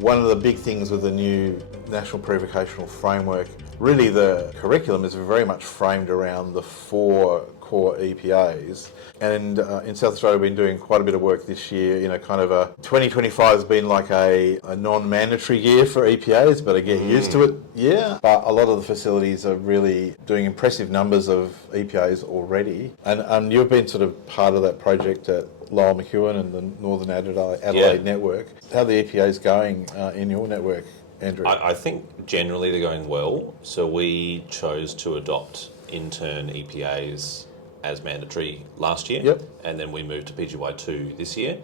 One of the big things with the new National Prevocational Framework, really the curriculum is very much framed around the 4 core EPAs. And in South Australia, we've been doing quite a bit of work this year. Kind of 2025 has been like a non-mandatory year for EPAs, but I get used to it. Yeah. But a lot of the facilities are really doing impressive numbers of EPAs already. And you've been sort of part of that project at Lyell McEwin and the Northern Adelaide network. How are the EPAs going in your network, Andrew? I think generally they're going well. So we chose to adopt intern EPAs as mandatory last year, and then we moved to PGY2 this year.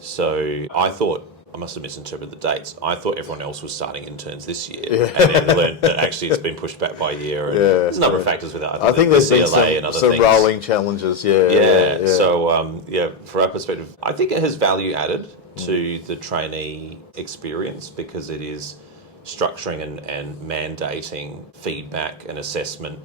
So I thought, I must have misinterpreted the dates. I thought everyone else was starting interns this year, and then learned that actually it's been pushed back by a year. And there's a number of factors with that. I think there's been some rolling challenges. So from our perspective, I think it has value added to the trainee experience because it is structuring and mandating feedback and assessment.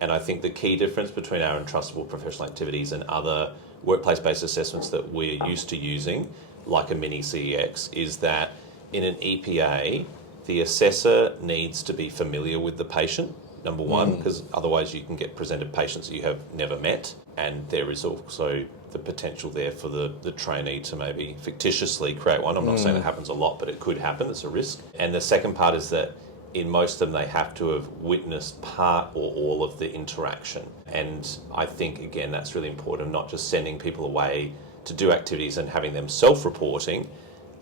And I think the key difference between our Entrustable Professional Activities and other workplace-based assessments that we're used to using, like a mini-CEX, is that in an EPA, the assessor needs to be familiar with the patient, number one, because otherwise you can get presented patients that you have never met, and there is also the potential there for the trainee to maybe fictitiously create one. I'm not saying that happens a lot, but it could happen. It's a risk. And the second part is that in most of them, they have to have witnessed part or all of the interaction. And I think, again, that's really important, not just sending people away to do activities and having them self-reporting,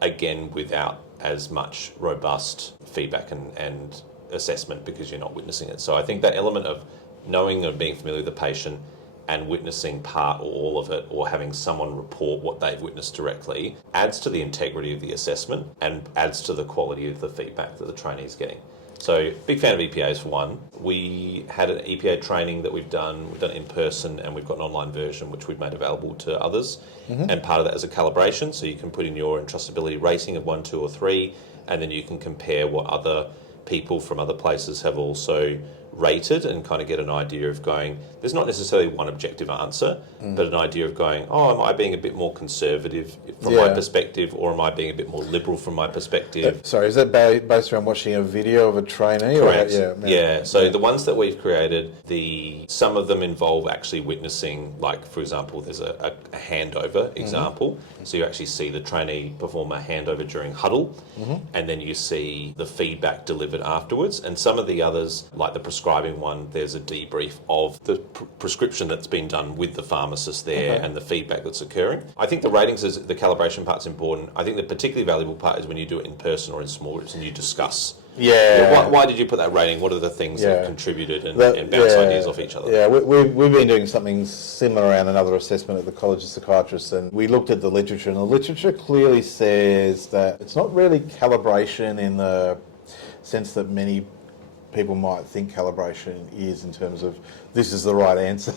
again, without as much robust feedback and assessment because you're not witnessing it. So I think that element of knowing and being familiar with the patient and witnessing part or all of it, or having someone report what they've witnessed directly, adds to the integrity of the assessment and adds to the quality of the feedback that the trainee is getting. So, big fan of EPAs for one. We had an EPA training that we've done it in person, and we've got an online version which we've made available to others. And part of that is a calibration, so you can put in your entrustability rating of 1, 2 or 3, and then you can compare what other people from other places have also rated and kind of get an idea of going, there's not necessarily one objective answer, but an idea of going, am I being a bit more conservative from my perspective, or am I being a bit more liberal from my perspective? Sorry, is that based around watching a video of a trainee? Correct. So the ones that we've created, some of them involve actually witnessing, like, for example, there's a handover example. So you actually see the trainee perform a handover during huddle, and then you see the feedback delivered afterwards. And some of the others, like the prescribing one, there's a debrief of the prescription that's been done with the pharmacist there and the feedback that's occurring. I think the ratings, the calibration part's important. I think the particularly valuable part is when you do it in person or in small groups and you discuss. Why did you put that rating? What are the things that contributed and bounce ideas off each other? We've been doing something similar around another assessment at the College of Psychiatrists, and we looked at the literature, and the literature clearly says that it's not really calibration in the sense that many people might think calibration is, in terms of this is the right answer.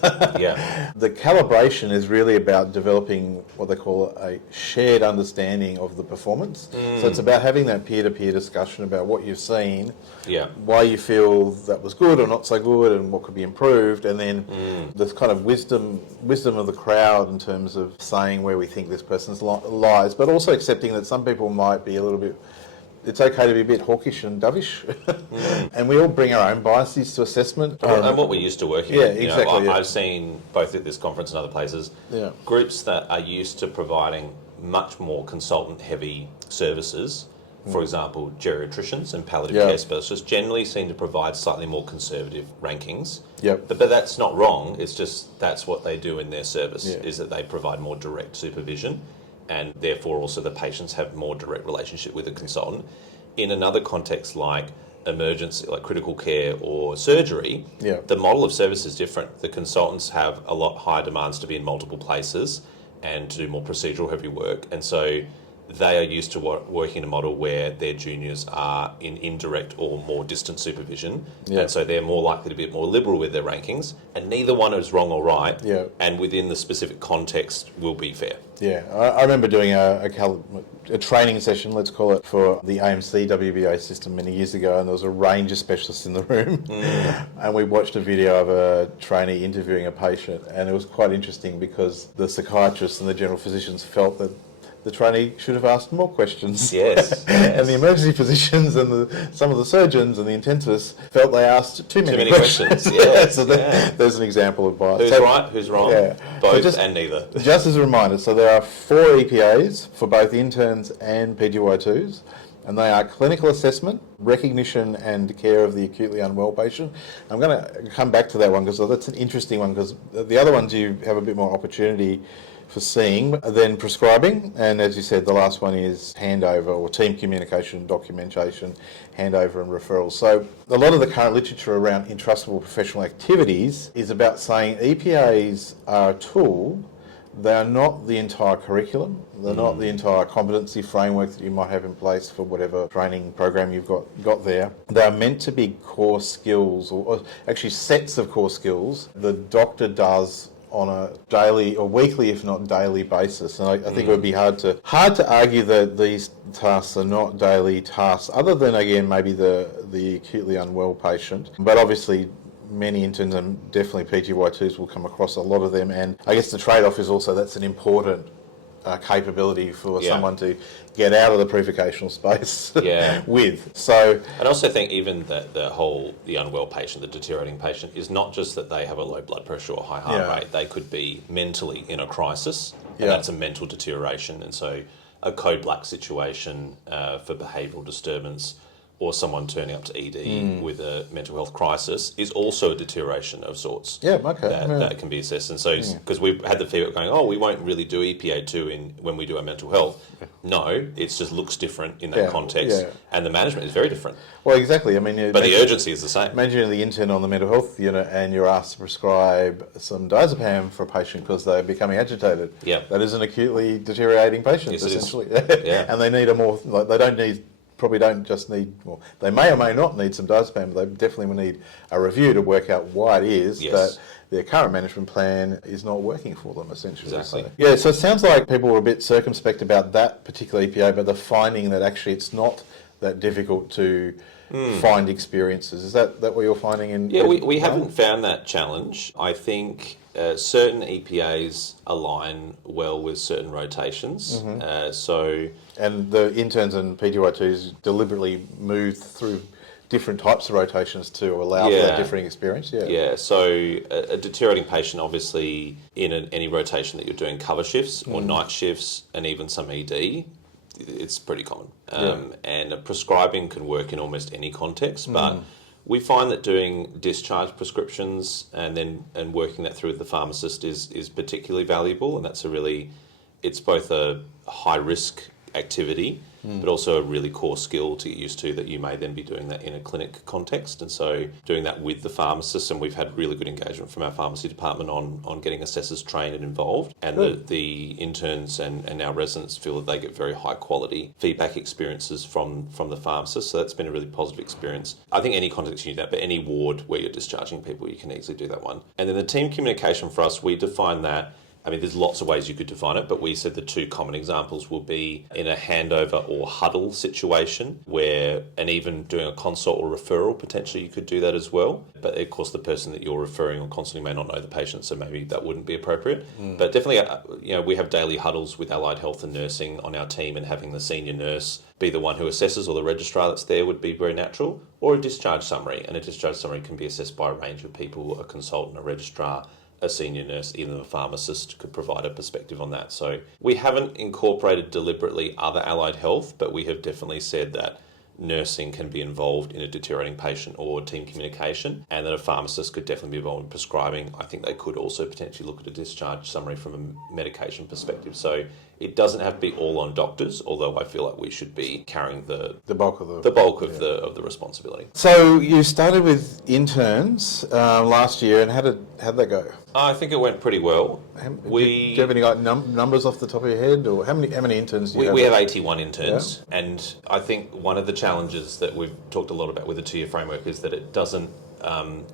The calibration is really about developing what they call a shared understanding of the performance. So it's about having that peer-to-peer discussion about what you've seen, why you feel that was good or not so good, and what could be improved, and then this kind of wisdom of the crowd in terms of saying where we think this person's lies, but also accepting that some people might be a little bit. It's okay to be a bit hawkish and dovish. And we all bring our own biases to assessment. And what we're used to working in. Exactly. I've seen, both at this conference and other places, groups that are used to providing much more consultant-heavy services. For example, geriatricians and palliative care specialists generally seem to provide slightly more conservative rankings. But that's not wrong. It's just that's what they do in their service, is that they provide more direct supervision, and therefore also the patients have more direct relationship with the consultant. In another context like emergency, like critical care or surgery, the model of service is different. The consultants have a lot higher demands to be in multiple places and to do more procedural heavy work, and so they are used to working in a model where their juniors are in indirect or more distant supervision, and so they're more likely to be more liberal with their rankings, and neither one is wrong or right, and within the specific context will be fair. I remember doing a training session, let's call it, for the AMC WBA system many years ago, and there was a range of specialists in the room, and we watched a video of a trainee interviewing a patient, and it was quite interesting because the psychiatrists and the general physicians felt that the trainee should have asked more questions. Yes. And the emergency physicians and some of the surgeons and the intensivists felt they asked too many questions. Yeah. So there's an example of bias. Who's right, who's wrong? Yeah. Both and neither. Just as a reminder, so there are 4 EPAs for both interns and PGY2s, and they are clinical assessment, recognition and care of the acutely unwell patient. I'm going to come back to that one because that's an interesting one, because the other ones you have a bit more opportunity for seeing. Then prescribing, and as you said, the last one is handover or team communication, documentation, handover and referrals. So a lot of the current literature around Entrustable Professional Activities is about saying EPAs are a tool. They are not the entire curriculum. They're not the entire competency framework that you might have in place for whatever training program you've got there. They are meant to be core skills, or actually sets of core skills the doctor does on a daily or weekly, if not daily basis. And I think it would be hard to argue that these tasks are not daily tasks, other than, again, maybe the acutely unwell patient. But obviously, many interns and definitely PGY2s will come across a lot of them, and I guess the trade-off is also that's an important capability for someone to get out of the prevocational space with. So, and I also think even that the unwell patient, the deteriorating patient, is not just that they have a low blood pressure or high heart rate. They could be mentally in a crisis, and that's a mental deterioration. And so a code black situation for behavioural disturbance, or someone turning up to ED with a mental health crisis, is also a deterioration of sorts. That can be assessed. And so, because we've had the feedback going, we won't really do EPA 2 when we do our mental health. No, it just looks different in that context, and the management is very different. Well, exactly. I mean, but the urgency is the same. Imagine you're the intern on the mental health unit and you're asked to prescribe some diazepam for a patient because they're becoming agitated. Yeah, that is an acutely deteriorating patient, essentially. And they need probably don't just need, well, they may or may not need some diazepam, but they definitely will need a review to work out why it is that their current management plan is not working for them, essentially. Exactly. So it sounds like people were a bit circumspect about that particular EPA, but they're finding that actually it's not that difficult to find experiences. Is that what you're finding in? Yeah, we haven't found that challenge. I think certain EPAs align well with certain rotations. And the interns and PGY2s deliberately moved through different types of rotations to allow for that differing experience. So a deteriorating patient, obviously, in any rotation that you're doing cover shifts or night shifts and even some ED, it's pretty common. And prescribing can work in almost any context, but we find that doing discharge prescriptions and working that through with the pharmacist is particularly valuable, and that's it's both a high risk activity, but also a really core skill to get used to, that you may then be doing that in a clinic context. And so doing that with the pharmacist, and we've had really good engagement from our pharmacy department on getting assessors trained and involved, and the interns and our residents feel that they get very high quality feedback experiences from the pharmacist. So that's been a really positive experience. I think any context you need that, but any ward where you're discharging people, you can easily do that one. And then the team communication, for us, we define that, I mean, there's lots of ways you could define it, but we said the 2 common examples will be in a handover or huddle situation, and even doing a consult or referral, potentially you could do that as well. But of course, the person that you're referring or consulting may not know the patient, so maybe that wouldn't be appropriate. But definitely, we have daily huddles with allied health and nursing on our team, and having the senior nurse be the one who assesses, or the registrar that's there, would be very natural. Or a discharge summary, and a discharge summary can be assessed by a range of people: a consultant, a registrar, a senior nurse, even a pharmacist could provide a perspective on that. So we haven't incorporated deliberately other allied health, but we have definitely said that nursing can be involved in a deteriorating patient or team communication, and that a pharmacist could definitely be involved in prescribing. I think they could also potentially look at a discharge summary from a medication perspective. So it doesn't have to be all on doctors, although I feel like we should be carrying the bulk of the responsibility. So you started with interns last year, and how'd that go? I think it went pretty well. Do you have any numbers off the top of your head, or how many interns do you have? We have 81 interns, and I think one of the challenges that we've talked a lot about with the 2-year framework is that it doesn't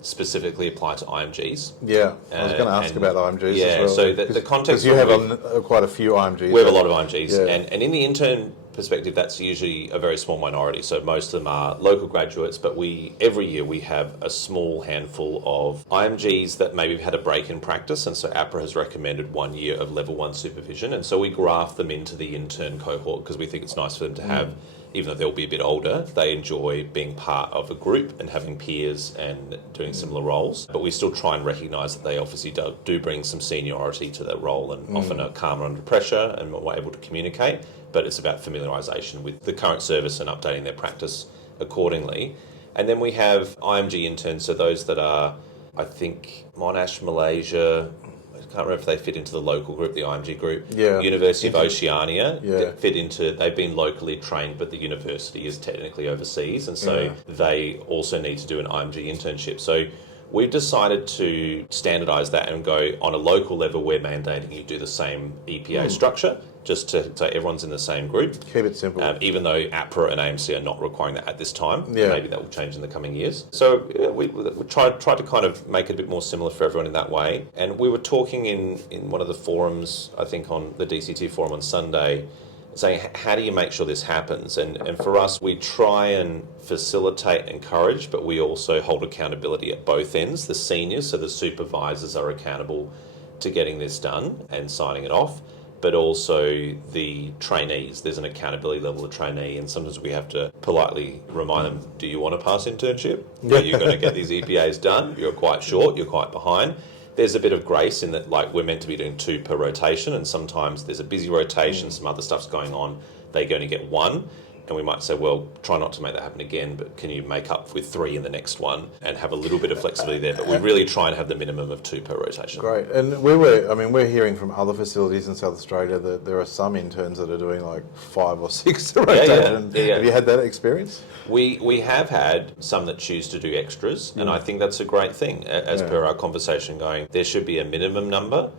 specifically apply to IMGs. Yeah, I was going to ask about IMGs as well. So the context... Because you have quite a few IMGs. We have a lot of IMGs, and in the intern perspective, that's usually a very small minority. So most of them are local graduates, but every year we have a small handful of IMGs that maybe have had a break in practice, and so APRA has recommended 1 year of level 1 supervision, and so we graft them into the intern cohort because we think it's nice for them to have, even though they'll be a bit older, they enjoy being part of a group and having peers and doing similar roles. But we still try and recognise that they obviously do bring some seniority to their role and often are calmer under pressure and more able to communicate. But it's about familiarisation with the current service and updating their practice accordingly. And then we have IMG interns, so those that are, I think, Monash, Malaysia, I can't remember if they fit into the local group, the IMG group. Yeah. University of Oceania Yeah. fit into, they've been locally trained, but the university is technically overseas, and so they also need to do an IMG internship. So we've decided to standardise that and go on a local level. We're mandating you do the same EPA structure, just to so everyone's in the same group. Keep it simple. Even though APRA and AMC are not requiring that at this time. Yeah. Maybe that will change in the coming years. So we tried to kind of make it a bit more similar for everyone in that way. And we were talking in one of the forums, I think on the DCT forum on Sunday, saying how do you make sure this happens? And for us, we try and facilitate, encourage, but we also hold accountability at both ends. The seniors, so the supervisors, are accountable to getting this done and signing it off, but also the trainees. There's an accountability level of trainee, and sometimes we have to politely remind them, do you want to pass internship? Are you going to get these EPAs done? You're quite short, you're quite behind. There's a bit of grace in that, like, we're meant to be doing 2 per rotation, and sometimes there's a busy rotation, some other stuff's going on, they only get 1. And we might say, well, try not to make that happen again, but can you make up with 3 in the next one and have a little bit of flexibility there? But we really try and have the minimum of 2 per rotation. Great. And we're hearing from other facilities in South Australia that there are some interns that are doing like 5 or 6 a rotation. Yeah. Have you had that experience? We have had some that choose to do extras, and I think that's a great thing. As per our conversation going, there should be a minimum number,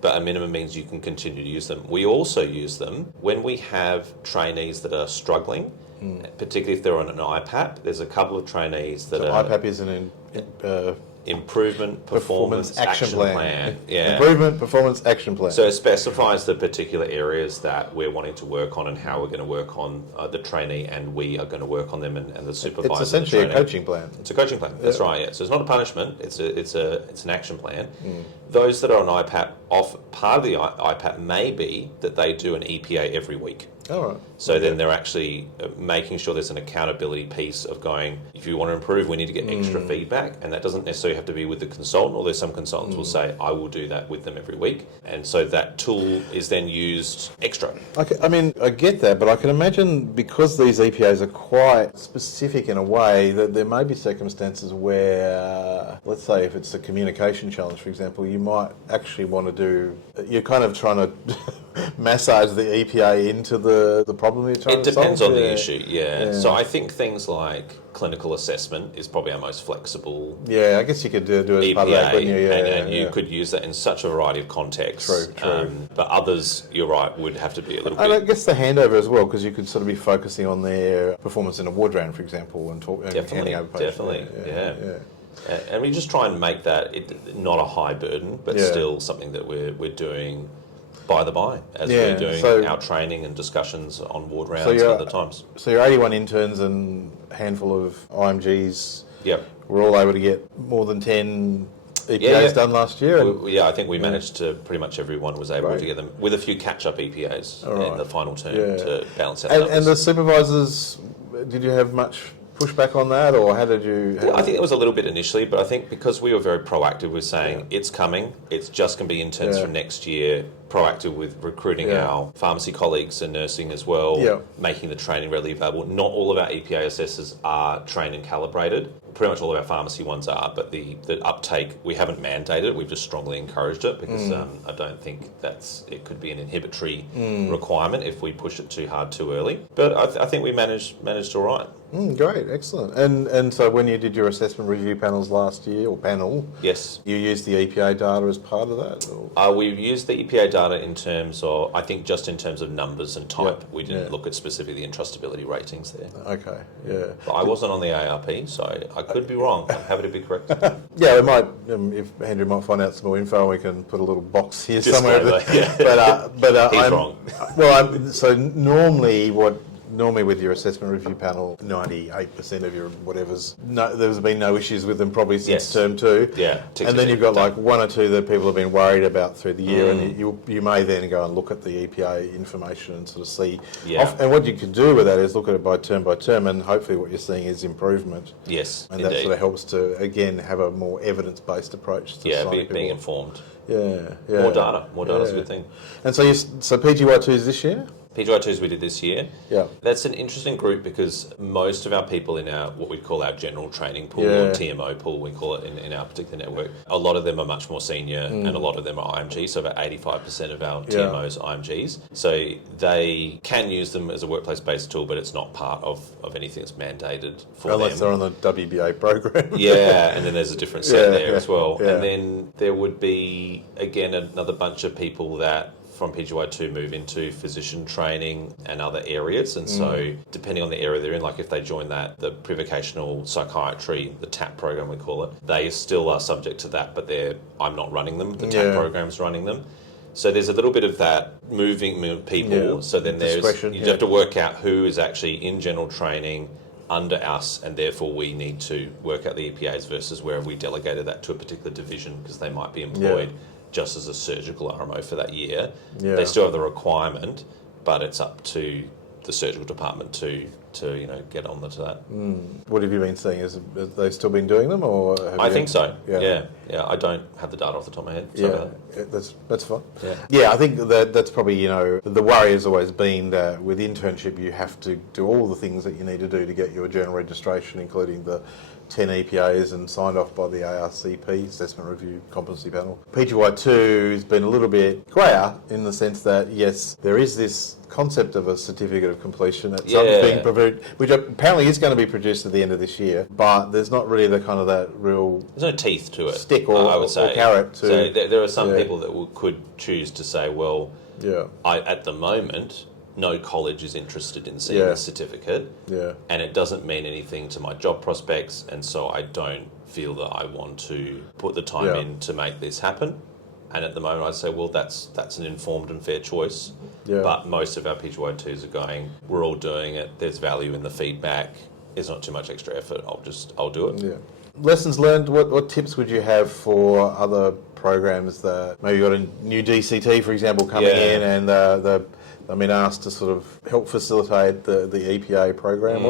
but a minimum means you can continue to use them. We also use them when we have trainees that are struggling, particularly if they're on an IPAP. There's a couple of trainees that are... IPAP is an Improvement Performance Action Plan. Yeah. Improvement Performance Action Plan. So it specifies the particular areas that we're wanting to work on and how we're going to work on the trainee, and we are going to work on them and the supervisor. It's essentially a coaching plan. It's a coaching plan. That's right. Yeah. So it's not a punishment. It's an action plan. Those that are on IPAP, part of the IPAP may be that they do an EPA every week. All right. So then they're actually making sure there's an accountability piece of going, if you want to improve, we need to get extra feedback. And that doesn't necessarily have to be with the consultant, although some consultants will say, I will do that with them every week. And so that tool is then used extra. Okay, I mean, I get that, but I can imagine because these EPAs are quite specific in a way that there may be circumstances where, let's say if it's a communication challenge, for example, you might actually want to do, you're kind of trying to massage the EPA into the problem you're trying to solve. It depends on the issue, yeah. So I think things like clinical assessment is probably our most flexible. Yeah, I guess you could do it as EPA, part of that, couldn't you? and you could use that in such a variety of contexts. True. But others, you're right, would have to be a little bit... And I guess the handover as well, because you could sort of be focusing on their performance in a ward round, for example, and handing over patients. Definitely, yeah. And we just try and make that not a high burden, but still something that we're doing by the by, as we're doing our training and discussions on ward rounds and other times. So your 81 interns and a handful of IMGs were all able to get more than 10 EPAs done last year? I think we managed to, pretty much everyone was able to get them, with a few catch-up EPAs in the final term to balance out the numbers. And the supervisors, did you have much pushback on that, or how did you... I think it was a little bit initially, but I think because we were very proactive with saying it's coming, it's just going to be interns from next year, proactive with recruiting our pharmacy colleagues and nursing as well, making the training readily available. Not all of our EPA assessors are trained and calibrated. Pretty much all of our pharmacy ones are, but the uptake, we haven't mandated, we've just strongly encouraged it because I don't think it could be an inhibitory requirement if we push it too hard too early. But I think we managed all right. Great, excellent. And so when you did your assessment review panels last year, or panel, yes, you used the EPA data as part of that? We've used the EPA data data in terms of, I think just in terms of numbers and type. Yep. We didn't look at specifically the entrustability ratings there. Okay, yeah. But I wasn't on the ARP, so I could be wrong. I'm happy to be corrected. Yeah, we might, if Andrew might find out some more info, we can put a little box here Just somewhere. but he's wrong. So normally with your assessment review panel, 98% of your whatever's, there's been no issues with them probably since term 2. Yeah. And then you've got like 1 or 2 that people have been worried about through the year, and you may then go and look at the EPA information and sort of see. Yeah. And what you can do with that is look at it by term, and hopefully what you're seeing is improvement. Yes, And indeed. that sort of helps to, again, have a more evidence-based approach to signing people being up. informed. Yeah. More data is a good thing. And so PGY2 is this year? PGY2s we did this year. Yeah. That's an interesting group because most of our people in our, what we call our general training pool, Yeah. or TMO pool, we call it in our particular network, a lot of them are much more senior and a lot of them are IMGs, so about 85% of our TMOs are IMGs. So they can use them as a workplace-based tool, but it's not part of anything that's mandated for Unless they're on the WBA program. Yeah, and then there's a different set there as well. Yeah. And then there would be, again, another bunch of people that from PGY2 move into physician training and other areas. And so depending on the area they're in, like if they join the Prevocational Psychiatry, the TAP program we call it, they still are subject to that, but I'm not running them, the TAP program's running them. So there's a little bit of that moving of people. Yeah. So then you have to work out who is actually in general training under us, and therefore we need to work out the EPAs versus where we delegated that to a particular division because they might be employed just as a surgical RMO for that year. Yeah. They still have the requirement, but it's up to the surgical department to get on to that. What have you been seeing? Have they still been doing them, or I think so. Yeah. I don't have the data off the top of my head. So that's fine. Yeah, I think that's probably the worry has always been that with internship you have to do all the things that you need to do to get your general registration, including the 10 EPAs and signed off by the ARCP, Assessment Review Competency Panel. PGY2 has been a little bit greyer in the sense that, yes, there is this concept of a certificate of completion that's being provided, which apparently is going to be produced at the end of this year, but there's not really the kind of that real... There's no teeth to it. Stick or, I would say. Or carrot to... So there are some people that could choose to say, well, at the moment... no college is interested in seeing this certificate, and it doesn't mean anything to my job prospects, and so I don't feel that I want to put the time in to make this happen. And at the moment, I'd say, well, that's an informed and fair choice. Yeah. But most of our PGY2s are going, we're all doing it. There's value in the feedback. There's not too much extra effort. I'll do it. Yeah. Lessons learned. What tips would you have for other programs that maybe got a new DCT, for example, coming in, and asked to sort of help facilitate the EPA program?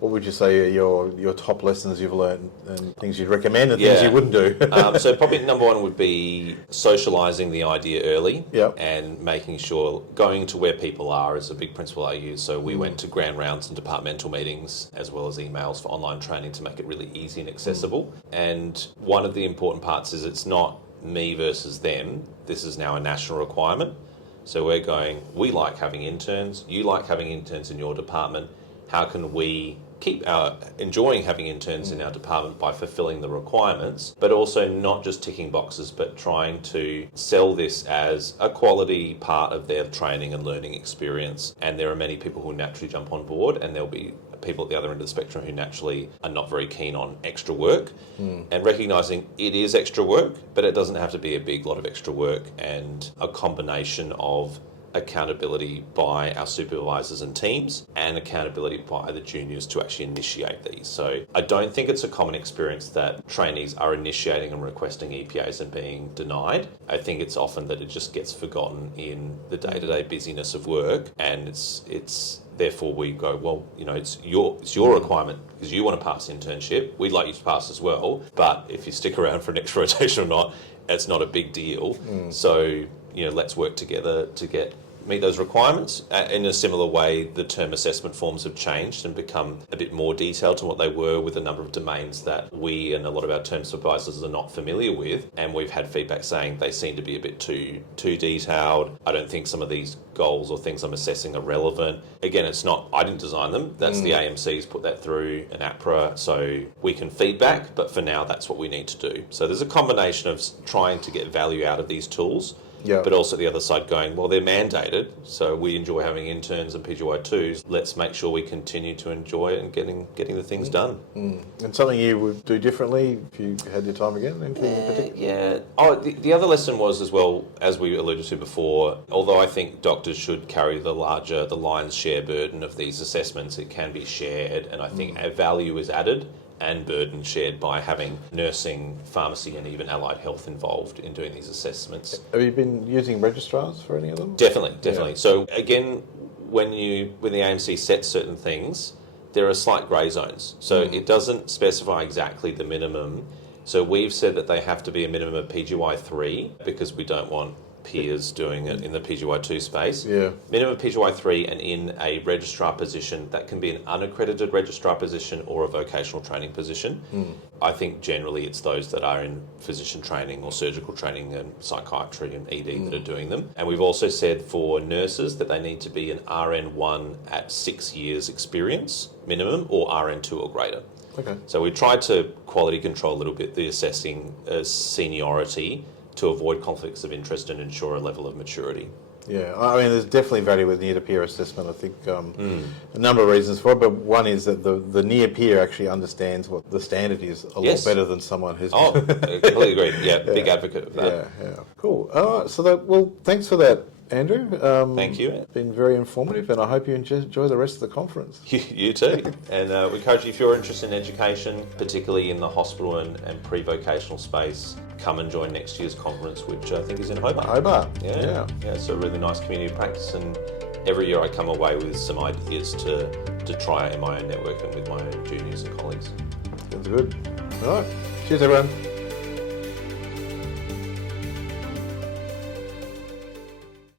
What would you say are your top lessons you've learned and things you'd recommend and things you wouldn't do? So probably number one would be socialising the idea early and making sure going to where people are is a big principle I use. So we went to grand rounds and departmental meetings as well as emails for online training to make it really easy and accessible. And one of the important parts is it's not me versus them. This is now a national requirement. So we're going, we like having interns, you like having interns in your department. How can we keep enjoying having interns in our department by fulfilling the requirements, but also not just ticking boxes, but trying to sell this as a quality part of their training and learning experience. And there are many people who naturally jump on board, and there'll be people at the other end of the spectrum who naturally are not very keen on extra work, and recognising it is extra work, but it doesn't have to be a big lot of extra work, and a combination of accountability by our supervisors and teams and accountability by the juniors to actually initiate these. So I don't think it's a common experience that trainees are initiating and requesting EPAs and being denied. I think it's often that it just gets forgotten in the day-to-day busyness of work, and it's therefore we go, well, it's your requirement because you want to pass internship. We'd like you to pass as well, but if you stick around for an extra rotation or not, it's not a big deal. So let's work together to meet those requirements. In a similar way, the term assessment forms have changed and become a bit more detailed to what they were, with a number of domains that we and a lot of our term supervisors are not familiar with. And we've had feedback saying they seem to be a bit too detailed. I don't think some of these goals or things I'm assessing are relevant. Again, it's not, I didn't design them. That's the AMCs put that through, an APRA, so we can feedback, but for now, that's what we need to do. So there's a combination of trying to get value out of these tools, Yeah. but also the other side going, well, they're mandated, so we enjoy having interns and PGY2s. Let's make sure we continue to enjoy it and getting the things done. And something you would do differently if you had your time again? Anything in particular? Yeah. Oh, the other lesson was as well, as we alluded to before, although I think doctors should carry the lion's share burden of these assessments, it can be shared, and I think a value is added and burden shared by having nursing, pharmacy and even allied health involved in doing these assessments. Have you been using registrars for any of them? Definitely. Yeah. So again, when the AMC sets certain things, there are slight grey zones. So it doesn't specify exactly the minimum. So we've said that they have to be a minimum of PGY 3 because we don't want peers doing it in the PGY2 space. Yeah. Minimum PGY 3 and in a registrar position, that can be an unaccredited registrar position or a vocational training position. I think generally it's those that are in physician training or surgical training and psychiatry and ED that are doing them. And we've also said for nurses that they need to be an RN1 at 6 years experience minimum or RN2 or greater. Okay. So we tried to quality control a little bit the assessing seniority to avoid conflicts of interest and ensure a level of maturity. Yeah, I mean, there's definitely value with near-to-peer assessment. I think a number of reasons for it, but one is that the near-peer actually understands what the standard is a lot better than someone who's... Oh, I completely agree. Yeah, big advocate of that. Yeah. Cool. All right, so thanks for that, Andrew. Thank you. It's been very informative, and I hope you enjoy the rest of the conference. You too. And we encourage you, if you're interested in education, particularly in the hospital and pre-vocational space, come and join next year's conference, which I think is in Hobart. Hobart. Yeah, it's a really nice community of practice, and every year I come away with some ideas to try in my own network and with my own juniors and colleagues. Sounds good. All right. Cheers, everyone.